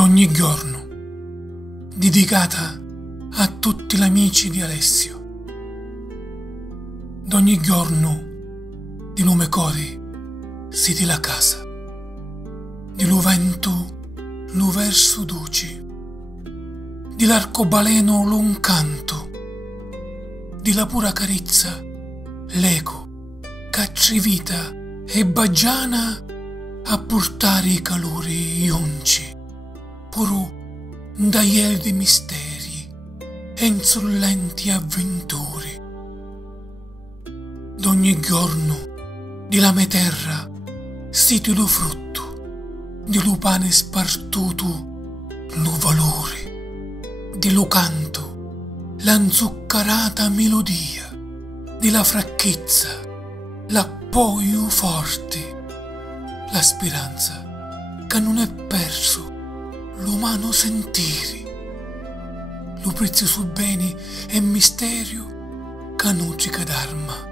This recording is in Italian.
D'ogni giorno, dedicata a tutti gli amici di Alessio. D'ogni giorno, di lume cori, si di la casa, di lu vento, lu verso duci, di l'arcobaleno lu un canto, di la pura carezza, l'eco, caccivita e baggiana a portare i calori unci. Puru da di misteri e insolenti avventure. D'ogni giorno di la mia terra siti lo frutto, di lo pane spartuto lo valore, di lo canto, l'anzuccarata melodia, di la franchezza, l'appoio forte, la speranza che non è perso l'umano sentire, lo prezioso bene e misterio che nutrica d'arma.